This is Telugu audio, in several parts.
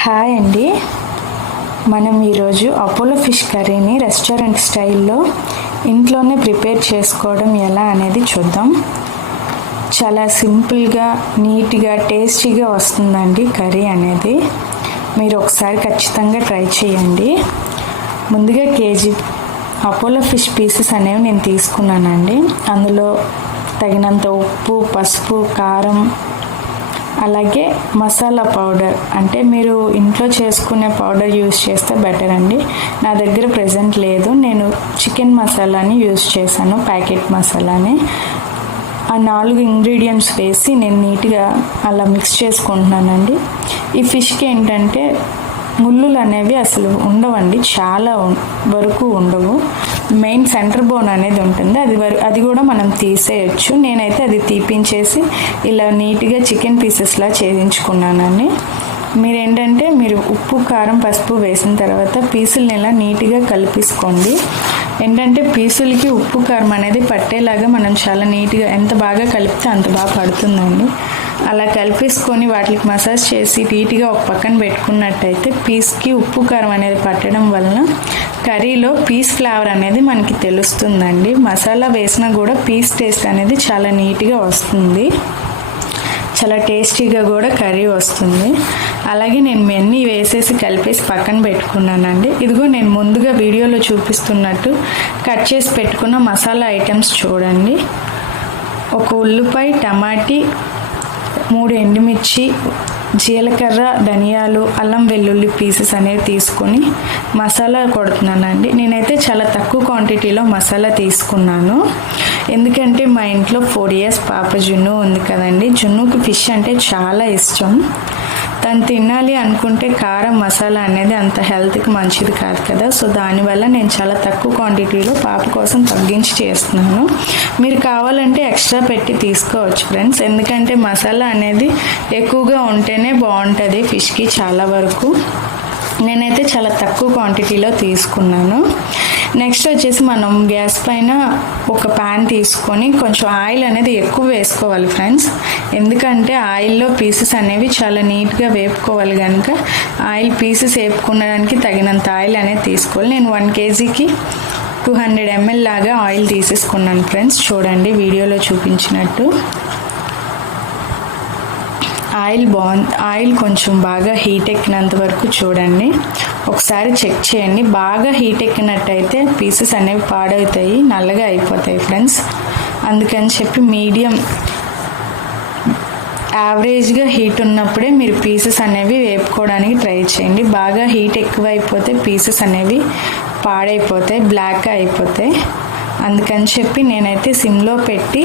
హాయ్ అండి. మనం ఈరోజు అపోలో ఫిష్ కర్రీని రెస్టారెంట్ స్టైల్లో ఇంట్లోనే ప్రిపేర్ చేసుకోవడం ఎలా అనేది చూద్దాం. చాలా సింపుల్గా నీట్గా టేస్టీగా వస్తుందండి కర్రీ అనేది. మీరు ఒకసారి ఖచ్చితంగా ట్రై చేయండి. ముందుగా కేజీ అపోలో ఫిష్ పీసెస్ అనేవి నేను తీసుకున్నానండి. అందులో తగినంత ఉప్పు పసుపు కారం అలాగే మసాలా పౌడర్. అంటే మీరు ఇంట్లో చేసుకునే పౌడర్ యూస్ చేస్తే బెటర్ అండి. నా దగ్గర ప్రజెంట్ లేదు. నేను చికెన్ మసాలాని యూస్ చేశాను ప్యాకెట్ మసాలాని. ఆ నాలుగు ఇంగ్రీడియంట్స్ వేసి నేను నీట్గా అలా మిక్స్ చేసుకుంటున్నానండి. ఈ ఫిష్కి ఏంటంటే ముళ్ళులు అనేవి అసలు ఉండవండి. చాలా వరకు ఉండవు. మెయిన్ సెంటర్ బోన్ అనేది ఉంటుంది. అది వర- అది కూడా మనం తీసేయచ్చు. నేనైతే అది తీపించేసి ఇలా నీట్గా చికెన్ పీసెస్లా చేయించుకున్నానండి. మీరు ఏంటంటే మీరు ఉప్పు కారం పసుపు వేసిన తర్వాత పీసుల్ని ఇలా నీట్గా కలిపేసుకోండి. ఏంటంటే పీసులకి ఉప్పు కారం అనేది పట్టేలాగా మనం చాలా నీట్గా ఎంత బాగా కలిపితే అంత బాగా పడుతుందండి. అలా కలిపేసుకొని వాటికి మసాజ్ చేసి నీట్గా ఒక పక్కన పెట్టుకున్నట్టయితే పీస్కి ఉప్పు కారం అనేది పట్టడం వలన కర్రీలో పీస్ ఫ్లేవర్ అనేది మనకి తెలుస్తుందండి. మసాలా వేసినా కూడా పీస్ టేస్ట్ అనేది చాలా నీట్గా వస్తుంది. చాలా టేస్టీగా కూడా కర్రీ వస్తుంది. అలాగే నేను మెన్నీ వేసేసి కలిపేసి పక్కన పెట్టుకున్నానండి. ఇదిగో నేను ముందుగా వీడియోలో చూపిస్తున్నట్టు కట్ చేసి పెట్టుకున్న మసాలా ఐటమ్స్ చూడండి. ఒక ఉల్లిపాయ టమాటీ మూడు ఎండుమిర్చి జీలకర్ర ధనియాలు అల్లం వెల్లుల్లి పీసెస్ అనేవి తీసుకొని మసాలా కొడుతున్నానండి. నేనైతే చాలా తక్కువ క్వాంటిటీలో మసాలా తీసుకున్నాను. ఎందుకంటే మా ఇంట్లో ఫోర్ ఇయర్స్ పాప జున్ను ఉంది కదండి. జున్నుకి ఫిష్ అంటే చాలా ఇష్టం. తను తినాలి అనుకుంటే కారం మసాలా అనేది అంత హెల్త్కి మంచిది కాదు కదా. సో దానివల్ల నేను చాలా తక్కువ క్వాంటిటీలో పాప కోసం తగ్గించి చేస్తున్నాను. మీరు కావాలంటే ఎక్స్ట్రా పెట్టి తీసుకోవచ్చు ఫ్రెండ్స్. ఎందుకంటే మసాలా అనేది ఎక్కువగా ఉంటేనే బాగుంటుంది ఫిష్కి చాలా వరకు. నేనైతే చాలా తక్కువ క్వాంటిటీలో తీసుకున్నాను. నెక్స్ట్ వచ్చేసి మనం గ్యాస్ పైన ఒక ప్యాన్ తీసుకొని కొంచెం ఆయిల్ అనేది ఎక్కువ వేసుకోవాలి ఫ్రెండ్స్ ఎందుకంటే ఆయిల్లో పీసెస్ అనేవి చాలా నీట్గా వేపుకోవాలి కనుక ఆయిల్ పీసెస్ వేపుకోవడానికి తగినంత ఆయిల్ అనేది తీసుకోవాలి. నేను వన్ కేజీకి టూ హండ్రెడ్ ఎంఎల్ లాగా ఆయిల్ తీసేసుకున్నాను ఫ్రెండ్స్ చూడండి వీడియోలో చూపించినట్టు. ఆయిల్ బాగుంది ఆయిల్ కొంచెం బాగా హీట్ ఎక్కినంత వరకు చూడండి. ఒకసారి చెక్ చేయండి. బాగా హీట్ ఎక్కినట్టయితే పీసెస్ అనేవి పాడవుతాయి నల్లగా అయిపోతాయి ఫ్రెండ్స్. అందుకని చెప్పి మీడియం యావరేజ్గా హీట్ ఉన్నప్పుడే మీరు పీసెస్ అనేవి వేపుకోవడానికి ట్రై చేయండి. బాగా హీట్ ఎక్కువైపోతే పీసెస్ అనేవి పాడైపోతాయి బ్లాక్గా అయిపోతాయి. అందుకని చెప్పి నేనైతే సిమ్లో పెట్టి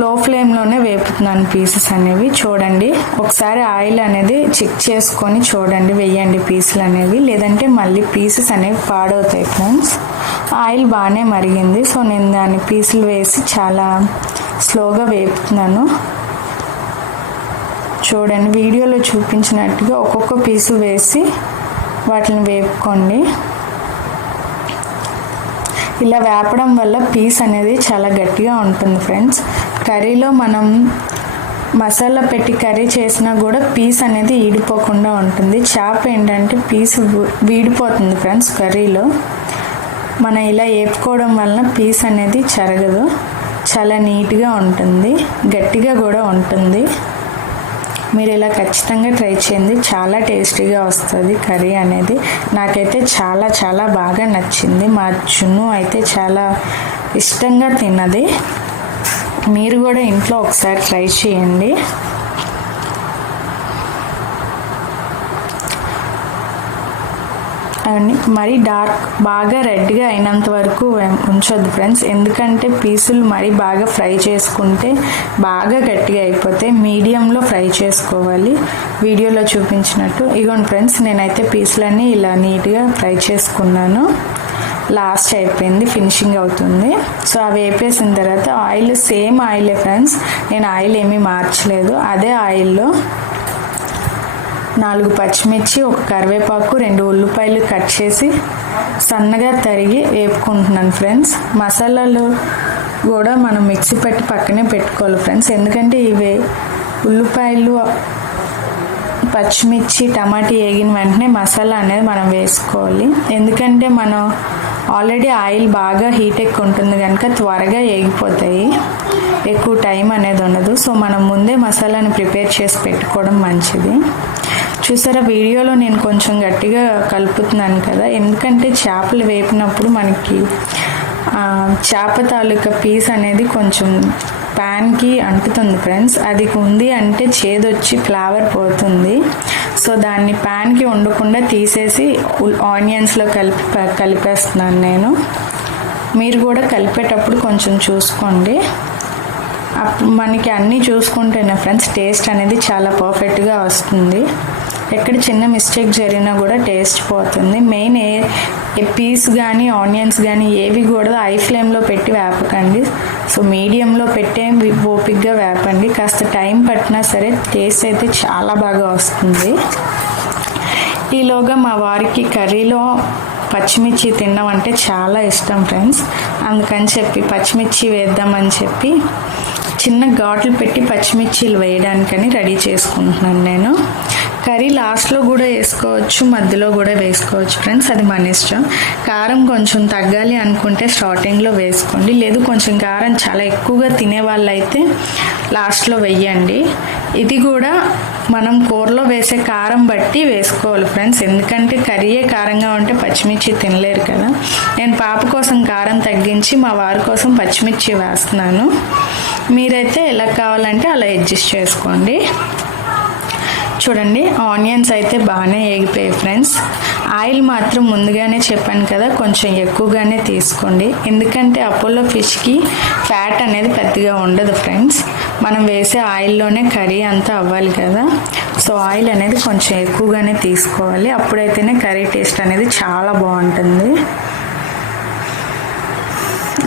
లో ఫ్లేమ్లోనే వేపుతున్నాను పీసెస్ అనేవి. చూడండి ఒకసారి ఆయిల్ అనేది చెక్ చేసుకొని చూడండి వేయండి పీసులు అనేవి. లేదంటే మళ్ళీ పీసెస్ అనేవి పాడవుతాయి ఫ్రెండ్స్. ఆయిల్ బాగానే మరిగింది. సో నేను దాని పీసులు వేసి చాలా స్లోగా వేపుతున్నాను. చూడండి వీడియోలో చూపించినట్టుగా ఒక్కొక్క పీసు వేసి వాటిని వేపుకోండి. ఇలా వేపడం వల్ల పీస్ అనేది చాలా గట్టిగా ఉంటుంది ఫ్రెండ్స్. కర్రీలో మనం మసాలా పెట్టి కర్రీ చేసినా కూడా పీస్ అనేది ఈడిపోకుండా ఉంటుంది. చేప ఏంటంటే పీస్ వీడిపోతుంది ఫ్రెండ్స్ కర్రీలో. మనం ఇలా వేపుకోవడం వలన పీస్ అనేది చెరగదు. చాలా నీట్గా ఉంటుంది. గట్టిగా కూడా ఉంటుంది. మీరు ఇలా ఖచ్చితంగా ట్రై చేయండి. చాలా టేస్టీగా వస్తుంది కర్రీ అనేది. నాకైతే చాలా చాలా బాగా నచ్చింది. మా చున్ను అయితే చాలా ఇష్టంగా తిన్నది. మీరు కూడా ఇంట్లో ఒకసారి ట్రై చేయండి. అవన్నీ మరీ డార్క్ బాగా రెడ్గా అయినంత వరకు ఉంచొద్దు ఫ్రెండ్స్. ఎందుకంటే పీసులు మరీ బాగా ఫ్రై చేసుకుంటే బాగా గట్టిగా అయిపోతే మీడియంలో ఫ్రై చేసుకోవాలి. వీడియోలో చూపించినట్టు. ఇగోండి ఫ్రెండ్స్ నేనైతే పీసులన్నీ ఇలా నీట్గా ఫ్రై చేసుకున్నాను. లాస్ట్ అయిపోయింది ఫినిషింగ్ అవుతుంది. సో అవి వేపేసిన తర్వాత ఆయిల్ సేమ్ ఆయిలే ఫ్రెండ్స్. నేను ఆయిల్ ఏమీ మార్చలేదు. అదే ఆయిల్లో నాలుగు పచ్చిమిర్చి ఒక కరివేపాకు రెండు ఉల్లిపాయలు కట్ చేసి సన్నగా తరిగి వేపుకుంటున్నాను ఫ్రెండ్స్. మసాలాలు కూడా మనం మిక్సీ పెట్టి పక్కనే పెట్టుకోవాలి ఫ్రెండ్స్. ఎందుకంటే ఇవి ఉల్లిపాయలు పచ్చిమిర్చి టమాటా వేగిన వెంటనే మసాలా అనేది మనం వేసుకోవాలి. ఎందుకంటే మనం ఆల్రెడీ ఆయిల్ బాగా హీట్ ఎక్కువ ఉంటుంది కనుక త్వరగా ఏగిపోతాయి. ఎక్కువ టైం అనేది ఉండదు. సో మనం ముందే మసాలాని ప్రిపేర్ చేసి పెట్టుకోవడం మంచిది. చూసారా? వీడియోలో నేను కొంచెం గట్టిగా కలుపుతున్నాను కదా. ఎందుకంటే చేపలు వేపినప్పుడు మనకి చేప తాలూకా పీస్ అనేది కొంచెం ప్యాన్కి అంటుతుంది ఫ్రెండ్స్. అది ఉంది అంటే చేదొచ్చి ఫ్లేవర్ పోతుంది. సో దాన్ని ప్యాన్కి ఉండకుండా తీసేసి ఆనియన్స్లో కలిపి కలిపేస్తున్నాను నేను. మీరు కూడా కలిపేటప్పుడు కొంచెం చూసుకోండి. అప్పుడు మనకి అన్నీ చూసుకుంటేనే ఫ్రెండ్స్ టేస్ట్ అనేది చాలా పర్ఫెక్ట్గా వస్తుంది. ఎక్కడ చిన్న మిస్టేక్ జరిగినా కూడా టేస్ట్ పోతుంది. మెయిన్ ఏ పీస్ కానీ ఆనియన్స్ కానీ ఏవి కూడా ఐ ఫ్లేమ్లో పెట్టి వేపకండి. సో మీడియంలో పెట్టే వి- ఓపిక్గా వేపండి. కాస్త టైం పట్టినా సరే టేస్ట్ అయితే చాలా బాగా వస్తుంది. ఈలోగా మా వారికి కర్రీలో పచ్చిమిర్చి తినడం అంటే చాలా ఇష్టం ఫ్రెండ్స్. అందుకని చెప్పి పచ్చిమిర్చి వేద్దామని చెప్పి చిన్న ఘాట్లు పెట్టి పచ్చిమిర్చిలు వేయడానికని రెడీ చేసుకుంటున్నాను నేను. కర్రీ లాస్ట్లో కూడా వేసుకోవచ్చు మధ్యలో కూడా వేసుకోవచ్చు. ఫ్రెండ్స్ అది మన ఇష్టం. కారం కొంచెం తగ్గాలి అనుకుంటే స్టార్టింగ్లో వేసుకోండి. లేదు కొంచెం కారం చాలా ఎక్కువగా తినే వాళ్ళైతే లాస్ట్లో వెయ్యండి. ఇది కూడా మనం కూరలో వేసే కారం బట్టి వేసుకోవాలి ఫ్రెండ్స్ ఎందుకంటే కర్రీయే కారంగా ఉంటే పచ్చిమిర్చి తినలేరు కదా. నేను పాప కోసం కారం తగ్గించి మా వారి కోసం పచ్చిమిర్చి వేస్తున్నాను. మీరైతే ఎలా కావాలంటే అలా అడ్జస్ట్ చేసుకోండి. చూడండి ఆనియన్స్ అయితే బాగానే వేగిపోయాయి ఫ్రెండ్స్. ఆయిల్ మాత్రం ముందుగానే చెప్పాను కదా కొంచెం ఎక్కువగానే తీసుకోండి. ఎందుకంటే అపోలో ఫిష్కి ఫ్యాట్ అనేది పెద్దగా ఉండదు ఫ్రెండ్స్. మనం వేసే ఆయిల్లోనే కర్రీ అంతా అవ్వాలి కదా. సో ఆయిల్ అనేది కొంచెం ఎక్కువగానే తీసుకోవాలి. అప్పుడైతేనే కర్రీ టేస్ట్ అనేది చాలా బాగుంటుంది.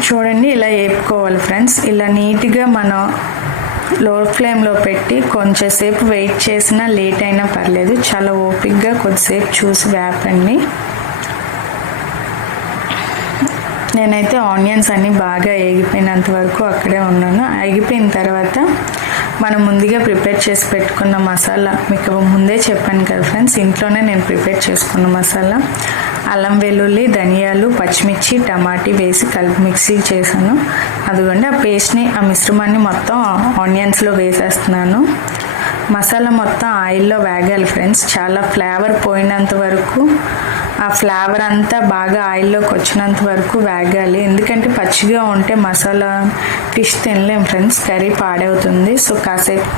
చూడండి ఇలా వేపుకోవాలి ఫ్రెండ్స్. ఇలా నీట్గా మనం లో ఫ్లేమ్లో పెట్టి కొంచెంసేపు వెయిట్ చేసినా లేట్ అయినా పర్లేదు. చాలా ఓపిక్గా కొద్దిసేపు చూసి వేపండి. నేనైతే ఆనియన్స్ అన్నీ బాగా వేగిపోయినంత వరకు అక్కడే ఉన్నాను. ఎగిపోయిన తర్వాత మనం ముందుగా ప్రిపేర్ చేసి పెట్టుకున్న మసాలా మీకు ముందే చెప్పాను కదా ఫ్రెండ్స్ ఇంట్లోనే నేను ప్రిపేర్ చేసుకున్న మసాలా అల్లం వెల్లుల్లి ధనియాలు పచ్చిమిర్చి టమాటీ వేసి కలిపి మిక్సీ చేశాను. అదిగోండి ఆ పేస్ట్ని ఆ మిశ్రమాన్ని మొత్తం ఆనియన్స్లో వేసేస్తున్నాను. మసాలా మొత్తం ఆయిల్లో వేగాలి ఫ్రెండ్స్ చాలా ఫ్లేవర్ పోయినంత వరకు ఆ ఫ్లేవర్ అంతా బాగా ఆయిల్లోకి వచ్చినంత వరకు వేగాలి. ఎందుకంటే పచ్చిగా ఉంటే మసాలా ఫిష్ తినలేం ఫ్రెండ్స్ కర్రీ పాడవుతుంది. సో కాసేపు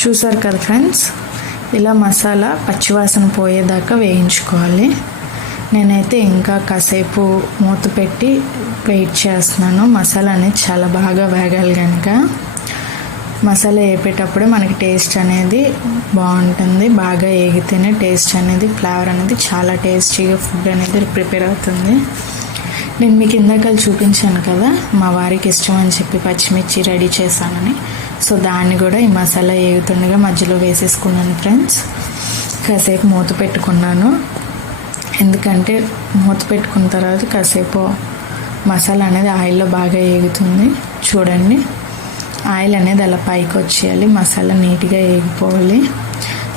చూసారు కదా ఫ్రెండ్స్ ఇలా మసాలా పచ్చివాసన పోయేదాకా వేయించుకోవాలి. నేనైతే ఇంకా కాసేపు మూత పెట్టి వెయిట్ చేస్తున్నాను. మసాలా అనేది చాలా బాగా వేగాలి కనుక మసాలా వేపేటప్పుడే మనకి టేస్ట్ అనేది బాగుంటుంది. బాగా వేగితేనే టేస్ట్ అనేది ఫ్లేవర్ అనేది చాలా టేస్టీగా ఫుడ్ అనేది ప్రిపేర్ అవుతుంది. నేను మీకు ఇందాక చూపించాను కదా మా వారికి ఇష్టం అని చెప్పి పచ్చిమిర్చి రెడీ చేశానని. సో దాన్ని కూడా ఈ మసాలా వేగుతుండగా మధ్యలో వేసేసుకున్నాను ఫ్రెండ్స్. కాసేపు మూత పెట్టుకున్నాను. ఎందుకంటే మూత పెట్టుకున్న తర్వాత కాసేపు మసాలా అనేది ఆయిల్లో బాగా వేగుతుంది చూడండి. ఆయిల్ అనేది అలా పైకి వచ్చేయాలి మసాలా నీట్గా వేగిపోవాలి.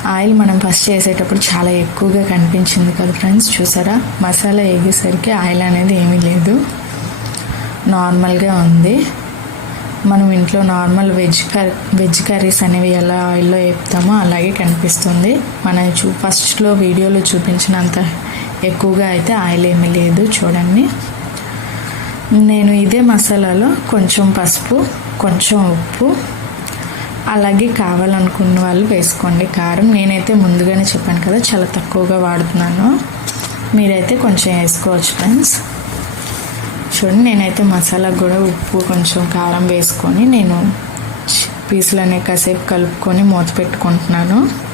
ఆయిల్ మనం ఫస్ట్ చేసేటప్పుడు చాలా ఎక్కువగా కనిపించింది కదా ఫ్రెండ్స్ చూసారా? మసాలా వేగేసరికి ఆయిల్ అనేది ఏమీ లేదు. నార్మల్గా ఉంది. మనం ఇంట్లో normal veg curry veg curries అనేవి ఎలా ఆయిల్లో వేపుతామో అలాగే కనిపిస్తుంది. మన చూ ఫస్ట్లో వీడియోలో చూపించినంత ఎక్కువగా అయితే ఆయిల్ ఏమీ లేదు చూడండి. నేను ఇదే మసాలాలో కొంచెం పసుపు కొంచెం ఉప్పు అలాగే కావాలనుకున్న వాళ్ళు వేసుకోండి. కారం నేనైతే ముందుగానే చెప్పాను కదా చాలా తక్కువగా వాడుతున్నాను. మీరైతే కొంచెం వేసుకోవచ్చు ఫ్రెండ్స్. చూడండి నేనైతే మసాలా కూడా ఉప్పు కొంచెం కారం వేసుకొని నేను పీసులు అనే కాసేపు కలుపుకొని మూత పెట్టుకుంటున్నాను.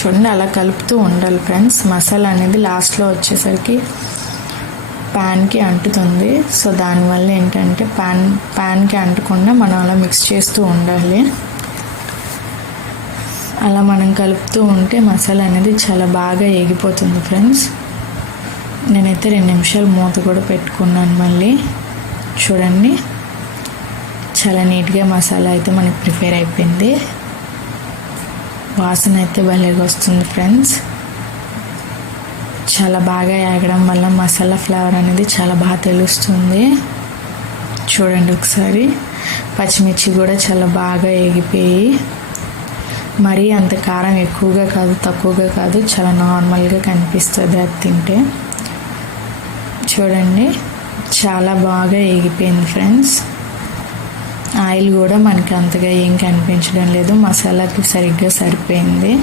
చూడండి అలా కలుపుతూ ఉండాలి ఫ్రెండ్స్. మసాలా అనేది లాస్ట్లో వచ్చేసరికి ప్యాన్కి అంటుతుంది. సో దానివల్ల ఏంటంటే ప్యాన్ ప్యాన్కి అంటకుండా మనం అలా మిక్స్ చేస్తూ ఉండాలి. అలా మనం కలుపుతూ ఉంటే మసాలా అనేది చాలా బాగా ఎగిపోతుంది ఫ్రెండ్స్. నేనైతే రెండు నిమిషాలు మూత కూడా పెట్టుకున్నాను మళ్ళీ. చూడండి. చాలా నీట్గా మసాలా అయితే మనకి ప్రిపేర్ అయిపోయింది. వాసన అయితే భలేగా వస్తుంది ఫ్రెండ్స్ చాలా బాగా ఏగడం వల్ల మసాలా ఫ్లేవర్ అనేది చాలా బాగా తెలుస్తుంది. చూడండి ఒకసారి. పచ్చిమిర్చి కూడా చాలా బాగా ఎగిపోయి మరీ అంత కారం ఎక్కువగా కాదు తక్కువగా కాదు చాలా నార్మల్గా కనిపిస్తుంది అది తింటే. చూడండి. చాలా బాగా ఎగిపోయింది ఫ్రెండ్స్ ఆయిల్ కూడా మనకి అంతగా ఏం కనిపించడం లేదు. మసాలాకి సరిగ్గా సరిపోయింది.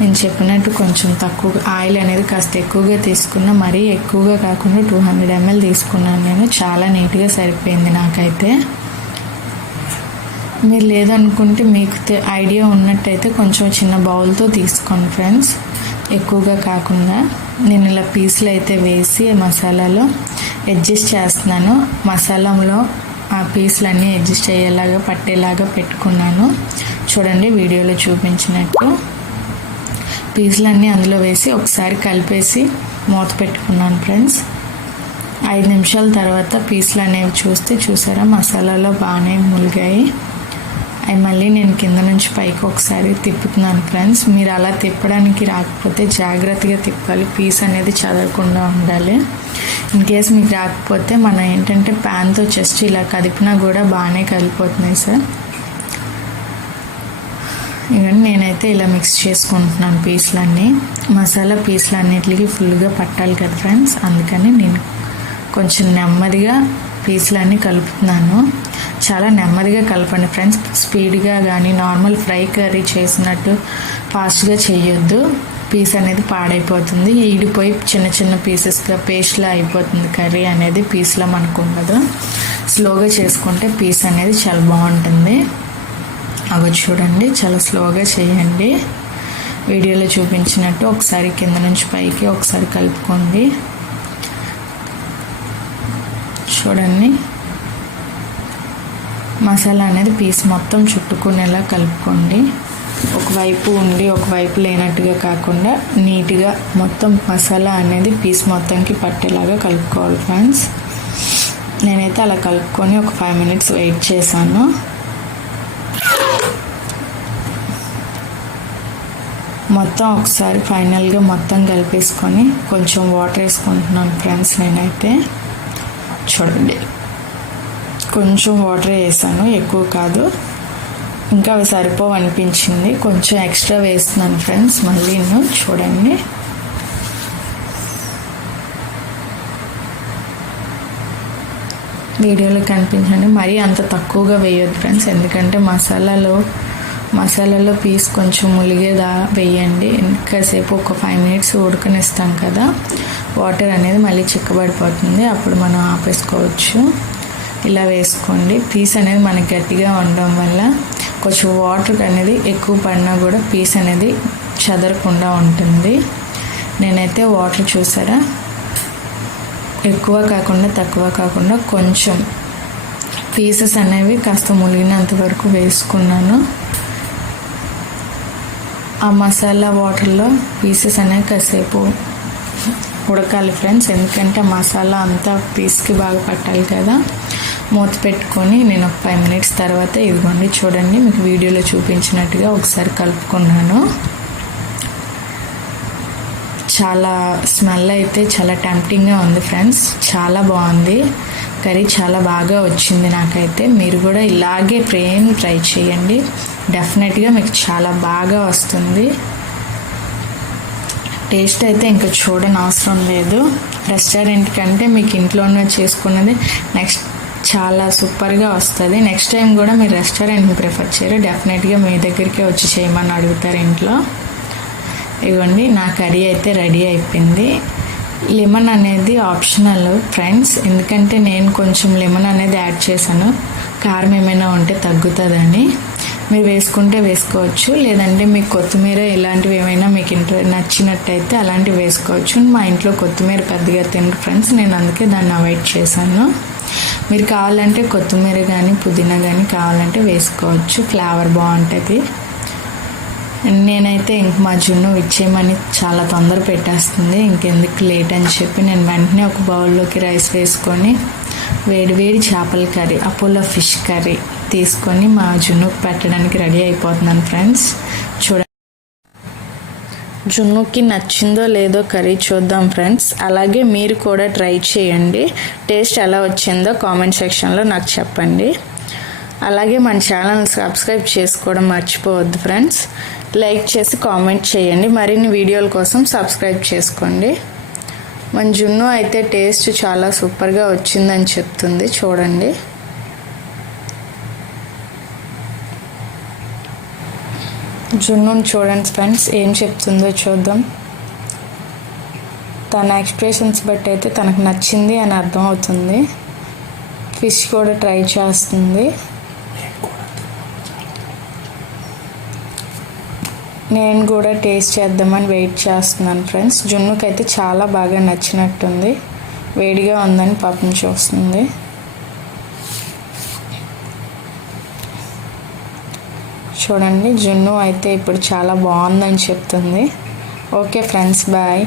నేను చెప్పినట్టు కొంచెం తక్కువ ఆయిల్ అనేది కాస్త ఎక్కువగా తీసుకున్నా మరీ ఎక్కువగా కాకుండా టూ హండ్రెడ్ ఎంఎల్ తీసుకున్నాను నేను. చాలా నీట్గా సరిపోయింది నాకైతే. మీరు లేదనుకుంటే మీకు ఐడియా ఉన్నట్టయితే కొంచెం చిన్న బౌల్తో తీసుకోండి ఫ్రెండ్స్. ఎక్కువగా కాకుండా నేను ఇలా పీసులు అయితే వేసి మసాలాలో అడ్జస్ట్ చేస్తున్నాను. మసాలాలో ఆ పీసులన్నీ అడ్జస్ట్ అయ్యేలాగా పట్టేలాగా పెట్టుకున్నాను. చూడండి వీడియోలో చూపించినట్టు. పీసులన్నీ అందులో వేసి ఒకసారి కలిపేసి మూత పెట్టుకున్నాను ఫ్రెండ్స్. ఐదు నిమిషాల తర్వాత పీసులు అనేవి చూస్తే చూసారా మసాలాలో బాగానే ములిగాయి. అవి మళ్ళీ నేను కింద నుంచి పైకి ఒకసారి తిప్పుతున్నాను ఫ్రెండ్స్. మీరు అలా తిప్పడానికి రాకపోతే జాగ్రత్తగా తిప్పాలి. పీస్ అనేది చదవకుండా ఉండాలి. ఇన్ కేస్ మీకు రాకపోతే మనం ఏంటంటే ప్యాన్తో జస్ట్ ఇలా కదిపినా కూడా బాగానే కలిపోతున్నాయి సార్ ఇవన్నీ నేనైతే ఇలా మిక్స్ చేసుకుంటున్నాను పీసులన్నీ. మసాలా పీసులు అన్నిటికి ఫుల్గా పట్టాలి కదా ఫ్రెండ్స్ అందుకని నేను కొంచెం నెమ్మదిగా పీసులన్నీ కలుపుతున్నాను. చాలా నెమ్మదిగా కలపండి ఫ్రెండ్స్ స్పీడ్గా కానీ నార్మల్ ఫ్రై కర్రీ చేసినట్టు ఫాస్ట్గా చేయొద్దు పీస్ అనేది పాడైపోతుంది. ఈడిపోయి చిన్న చిన్న పీసెస్గా పేస్ట్లా అయిపోతుంది. కర్రీ అనేది పీస్లో మనకు ఉండదు. స్లోగా చేసుకుంటే పీస్ అనేది చాలా బాగుంటుంది. అవి చూడండి. చాలా స్లోగా చేయండి. వీడియోలో చూపించినట్టు ఒకసారి కింద నుంచి పైకి ఒకసారి కలుపుకోండి. చూడండి. మసాలా అనేది పీస్ మొత్తం చుట్టుకునేలా కలుపుకోండి. ఒకవైపు ఉండి ఒకవైపు లేనట్టుగా కాకుండా నీట్గా మొత్తం మసాలా అనేది పీస్ మొత్తంకి పట్టేలాగా కలుపుకోవాలి ఫ్రెండ్స్. నేనైతే అలా కలుపుకొని ఒక ఫైవ్ మినిట్స్ వెయిట్ చేశాను. మొత్తం ఒకసారి ఫైనల్గా మొత్తం కలిపేసుకొని కొంచెం వాటర్ వేసుకుంటున్నాను ఫ్రెండ్స్ నేనైతే. చూడండి. కొంచెం వాటర్ వేసాను ఎక్కువ కాదు. ఇంకా అవి సరిపోవు అనిపించింది. కొంచెం ఎక్స్ట్రా వేస్తున్నాను ఫ్రెండ్స్ మళ్ళీ చూడండి. వీడియోలో కనిపించండి. మరీ అంత తక్కువగా వేయొద్దు ఫ్రెండ్స్ ఎందుకంటే మసాలాలో మసాలాలో పీస్ కొంచెం ములిగేదా వేయండి. ఇంకాసేపు ఒక ఫైవ్ మినిట్స్ ఉడకనిస్తాం కదా. వాటర్ అనేది మళ్ళీ చిక్కబడిపోతుంది. అప్పుడు మనం ఆపేసుకోవచ్చు. ఇలా వేసుకోండి. పీస్ అనేది మనకి గట్టిగా ఉండడం వల్ల కొంచెం వాటర్ అనేది ఎక్కువ పడినా కూడా పీస్ అనేది చదరకుండా ఉంటుంది. నేనైతే వాటర్ చూసారా? ఎక్కువ కాకుండా తక్కువ కాకుండా కొంచెం పీసెస్ అనేవి కాస్త మునిగినంత వరకు వేసుకున్నాను. ఆ మసాలా వాటర్లో పీసెస్ అనేవి కాసేపు ఉడకాలి ఫ్రెండ్స్. ఎందుకంటే మసాలా అంతా పీస్కి బాగా పట్టాలి కదా. మూత పెట్టుకొని నేను ఒక ఫైవ్ మినిట్స్ తర్వాత ఇదిగోండి చూడండి మీకు వీడియోలో చూపించినట్టుగా ఒకసారి కలుపుకున్నాను. చాలా స్మెల్ అయితే చాలా టెంప్టింగ్గా ఉంది ఫ్రెండ్స్ చాలా బాగుంది. కర్రీ చాలా బాగా వచ్చింది నాకైతే. మీరు కూడా ఇలాగే ప్రేమ్ ట్రై చేయండి. డెఫినెట్గా మీకు చాలా బాగా వస్తుంది. టేస్ట్ అయితే ఇంకా చూడని అవసరం లేదు. రెస్టారెంట్ కంటే మీకు ఇంట్లోనే చేసుకున్నది. నెక్స్ట్ చాలా సూపర్గా వస్తుంది. నెక్స్ట్ టైం కూడా మీరు రెస్టారెంట్ని ప్రిఫర్ చేయరు. డెఫినెట్గా మీ దగ్గరికే వచ్చి చేయమని అడుగుతారు ఇంట్లో. ఇవ్వండి నా కర్రీ అయితే రెడీ అయిపోయింది. లెమన్ అనేది ఆప్షనల్ ఫ్రెండ్స్. ఎందుకంటే నేను కొంచెం లెమన్ అనేది యాడ్ చేశాను. కారం ఏమైనా ఉంటే తగ్గుతుందని. మీరు వేసుకుంటే వేసుకోవచ్చు. లేదంటే మీకు కొత్తిమీర ఇలాంటివి ఏమైనా మీకు ఇంట్లో నచ్చినట్టయితే అలాంటివి వేసుకోవచ్చు. మా ఇంట్లో కొత్తిమీర పెద్దగా తినరు ఫ్రెండ్స్. నేను అందుకే దాన్ని అవాయిడ్ చేశాను. మీరు కావాలంటే కొత్తిమీర కానీ పుదీనా కానీ కావాలంటే వేసుకోవచ్చు. ఫ్లేవర్ బాగుంటుంది. నేనైతే ఇంక మా జున్ను ఇచ్చేయమని చాలా తొందర పెట్టేస్తుంది. ఇంకెందుకు లేట్ అని చెప్పి నేను వెంటనే ఒక బౌల్లోకి రైస్ వేసుకొని వేడివేడి చేపల కర్రీ అపోలో ఫిష్ కర్రీ తీసుకొని మా జున్నుకు పెట్టడానికి రెడీ అయిపోతున్నాను ఫ్రెండ్స్. జున్నుకి నచ్చిందో లేదో కర్రీ చూద్దాం ఫ్రెండ్స్. అలాగే మీరు కూడా ట్రై చేయండి. టేస్ట్ ఎలా వచ్చిందో కామెంట్ సెక్షన్లో నాకు చెప్పండి. అలాగే మన ఛానల్ సబ్స్క్రైబ్ చేసుకోవడం మర్చిపోవద్దు ఫ్రెండ్స్. లైక్ చేసి కామెంట్ చేయండి. మరిన్ని వీడియోల కోసం సబ్స్క్రైబ్ చేసుకోండి. మన జున్ను అయితే టేస్ట్ చాలా సూపర్గా వచ్చిందని చెప్తుంది. చూడండి. జున్నుని చూడండి ఫ్రెండ్స్ ఏం చెప్తుందో చూద్దాం. తన ఎక్స్ప్రెషన్స్ బట్టి అయితే తనకు నచ్చింది అని అర్థం అవుతుంది ఫిష్ కూడా ట్రై చేస్తుంది. నేను కూడా టేస్ట్ చేద్దామని వెయిట్ చేస్తున్నాను ఫ్రెండ్స్. జున్నుకైతే చాలా బాగా నచ్చినట్టుంది. వేడిగా ఉందని పాపం చూస్తుంది. చూడండి. జున్ను అయితే ఇప్పుడు చాలా బాగుందని చెప్తుంది. Okay friends bye.